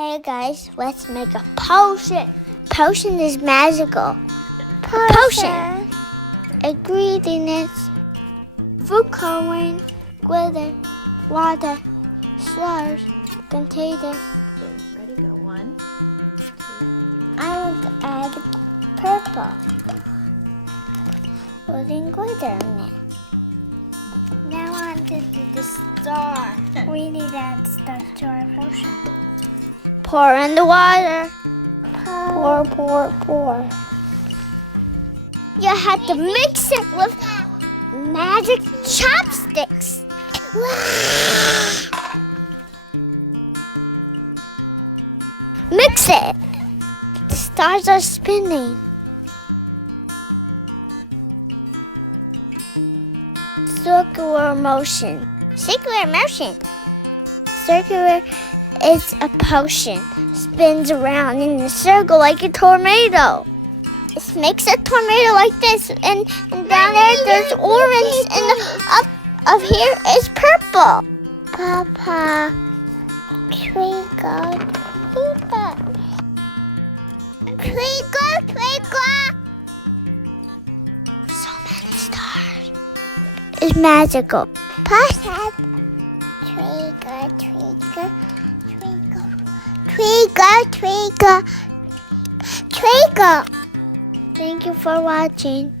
Hey guys, let's make a potion. Potion is magical. Potion. Ingredients: food coloring, glitter, water, slurs, container. Ready, go. 1, 2. I want to add purple. Putting glitter in it. Now I want to do the star. We need to add star to our potion. Pour in the water. Pour. You have to mix it with magic chopsticks. Mix it. The stars are spinning. Circular motion. Circular is a potion. Spins around in a circle like a tornado. It makes a tornado like this, and down there's orange, and up here is purple. Papa, twinkle, twinkle, twinkle, twinkle. So many stars. It's magical. Papa, twinkle, twinkle, twinkle, twinkle, twinkle, twinkle. Thank you for watching.